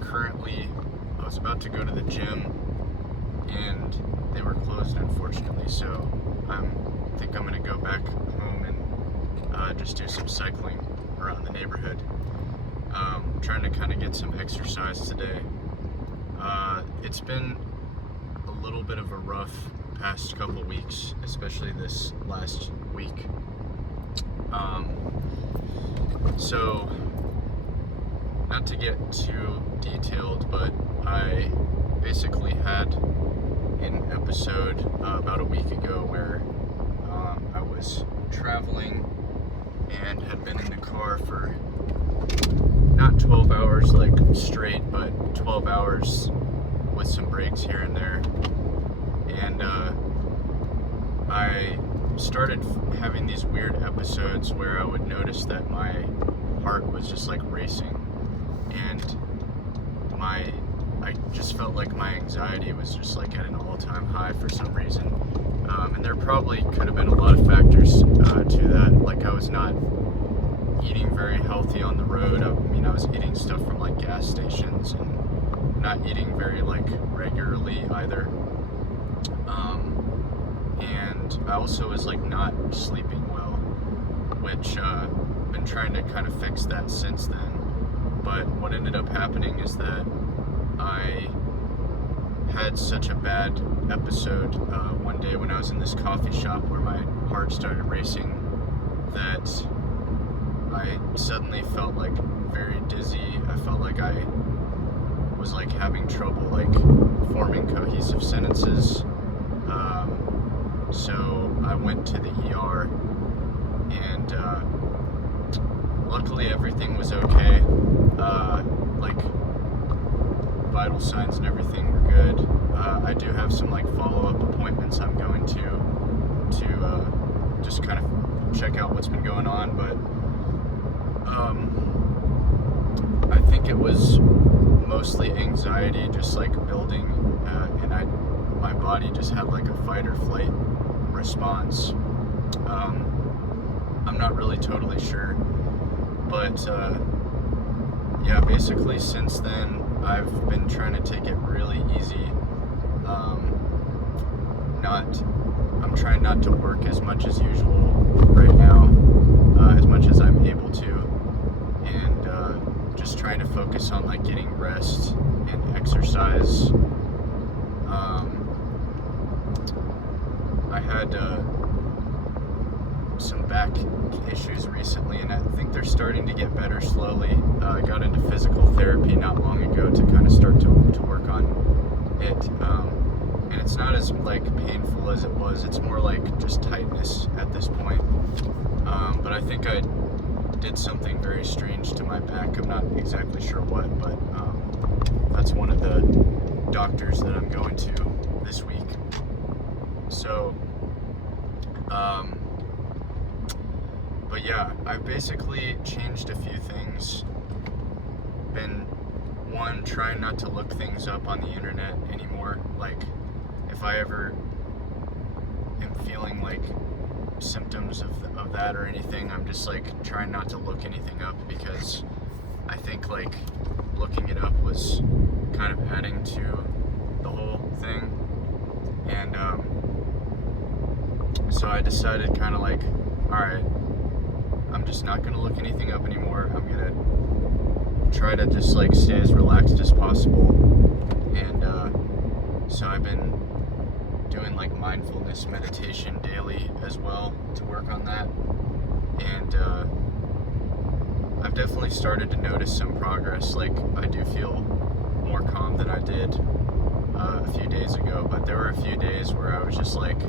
Currently, I was about to go to the gym, and they were closed, unfortunately, so I think I'm going to go back home and just do some cycling around the neighborhood. Trying to kind of get some exercise today. It's been a little bit of a rough past couple weeks, especially this last week. So, not to get too detailed, but I basically had an episode about a week ago where I was traveling and had been in the car for not 12 hours like straight, but 12 hours with some breaks here and there. And I started having these weird episodes where I would notice that my heart was just like racing, and I just felt like my anxiety was just like at an all-time high for some reason. And there probably could have been a lot of factors to that. Like, I was not eating very healthy on the road. I was eating stuff from like gas stations and not eating very like regularly either. And I also was like not sleeping well, which I've been trying to kind of fix that since then. But what ended up happening is that I had such a bad episode one day when I was in this coffee shop where my heart started racing that I suddenly felt like very dizzy. I felt like I was like having trouble like forming cohesive sentences. So I went to the ER, and luckily everything was okay. Like, vital signs and everything were good. I do have some like follow-up appointments I'm going to just kind of check out what's been going on, but I think it was mostly anxiety just like building, and my body just had like a fight or flight response. I'm not really totally sure, but yeah, basically since then I've been trying to take it really easy. I'm trying not to work as much as usual right now, as much as I'm able to, and just trying to focus on like getting rest and exercise. I had some back issues recently, and I think they're starting to get better slowly. I got into physical therapy not long ago to kind of start to work on it, and it's not as like painful as it was. It's more like just tightness at this point. But I think I did something very strange to my back. I'm not exactly sure what, but that's one of the doctors that I'm going to this week. So, but yeah, I've basically changed a few things. Been, one, trying not to look things up on the internet anymore. Like, if I ever am feeling like symptoms of that or anything, I'm just like trying not to look anything up, because I think like looking it up was kind of adding to the whole thing. And so I decided kind of like, alright, I'm just not going to look anything up anymore. I'm going to try to just like stay as relaxed as possible. And so I've been doing like mindfulness meditation daily as well to work on that. And I've definitely started to notice some progress. Like, I do feel more calm than I did a few days ago, but there were a few days where I was just like,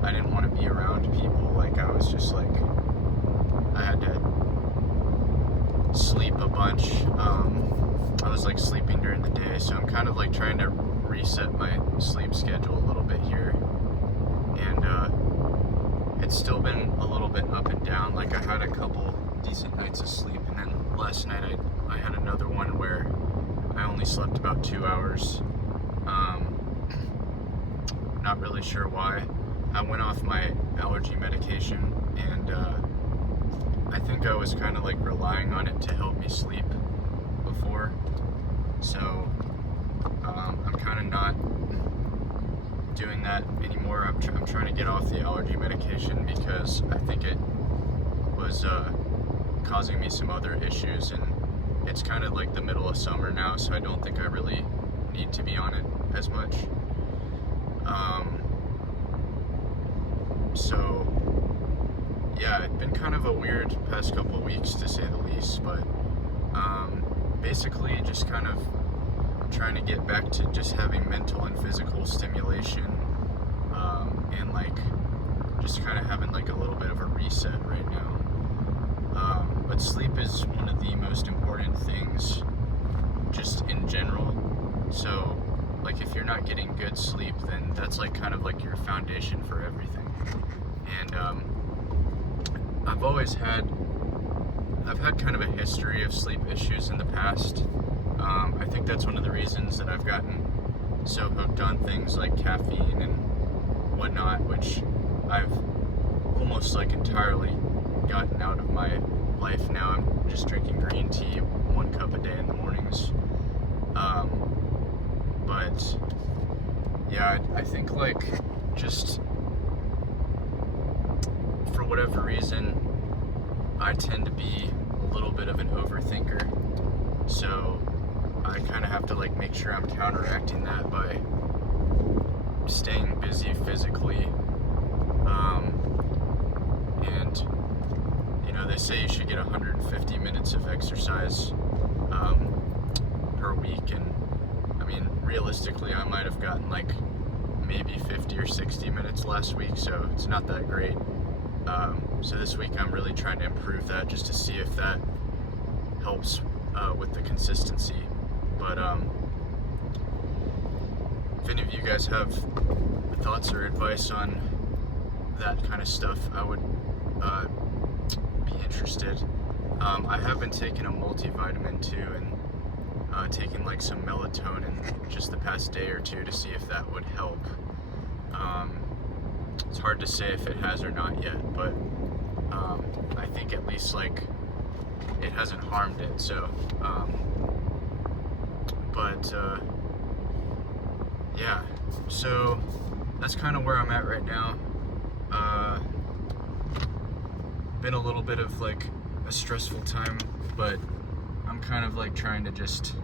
I didn't want to be around people. Like, I was just like, I had to sleep a bunch. I was like sleeping during the day, so I'm kind of like trying to reset my sleep schedule a little bit here. And it's still been a little bit up and down. Like, I had a couple decent nights of sleep, and then last night I had another one where I only slept about 2 hours. Not really sure why. I went off my allergy medication, and I think I was kind of like relying on it to help me sleep, before, so I'm kind of not doing that anymore. I'm trying to get off the allergy medication because I think it was causing me some other issues, and it's kind of like the middle of summer now, so I don't think I really need to be on it as much. So yeah, it's been kind of a weird past couple of weeks to say the least, but basically just kind of trying to get back to just having mental and physical stimulation, and like just kind of having like a little bit of a reset right now. But sleep is one of the most important things just in general. So like if you're not getting good sleep, then that's like kind of like your foundation for everything. And I've had kind of a history of sleep issues in the past. I think that's one of the reasons that I've gotten so hooked on things like caffeine and whatnot, which I've almost like entirely gotten out of my life now. I'm just drinking green tea 1 cup a day in the mornings. But yeah, I think like just for whatever reason, I tend to be a little bit of an overthinker, so I kind of have to like make sure I'm counteracting that by staying busy physically. And you know, they say you should get 150 minutes of exercise per week, and I mean realistically I might have gotten like maybe 50 or 60 minutes last week, so it's not that great. So this week I'm really trying to improve that just to see if that helps with the consistency. But if any of you guys have thoughts or advice on that kind of stuff, I would be interested. I have been taking a multivitamin too, and taking like some melatonin just the past day or two to see if that would help. It's hard to say if it has or not yet, but I think at least like it hasn't harmed it. So, yeah, so that's kind of where I'm at right now. Been a little bit of like a stressful time, but I'm kind of like trying to just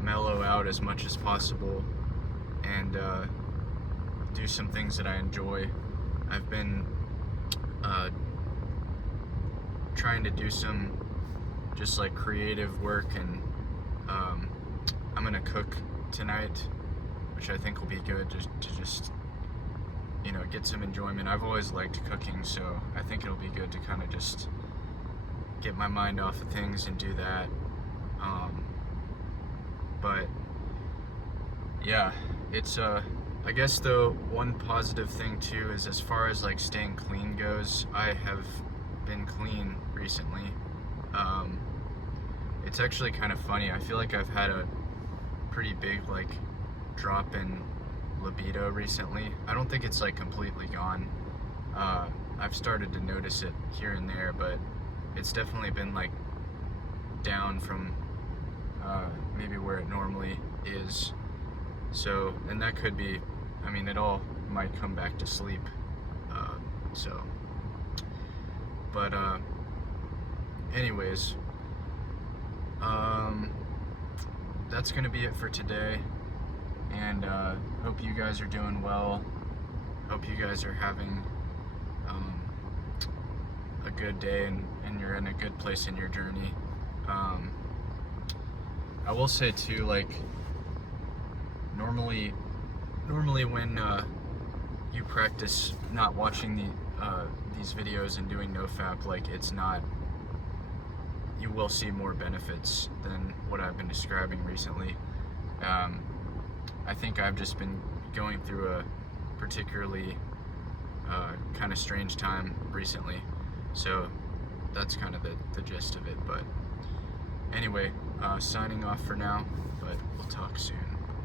mellow out as much as possible and do some things that I enjoy. I've been trying to do some just like creative work, and I'm gonna cook tonight, which I think will be good to just you know, get some enjoyment. I've always liked cooking, so I think it'll be good to kind of just get my mind off of things and do that. But yeah, it's I guess the one positive thing too is as far as like staying clean goes, I have been clean recently. It's actually kind of funny. I feel like I've had a pretty big like drop in libido recently. I don't think it's like completely gone. I've started to notice it here and there, but it's definitely been like down from maybe where it normally is. So, and that could be, I mean, it all might come back to sleep. But anyways, that's gonna be it for today. And hope you guys are doing well. Hope you guys are having a good day, and you're in a good place in your journey. I will say too, like normally when you practice not watching these videos and doing nofap, like you will see more benefits than what I've been describing recently. I think I've just been going through a particularly kind of strange time recently, so that's kind of the gist of it. But anyway, signing off for now, but we'll talk soon.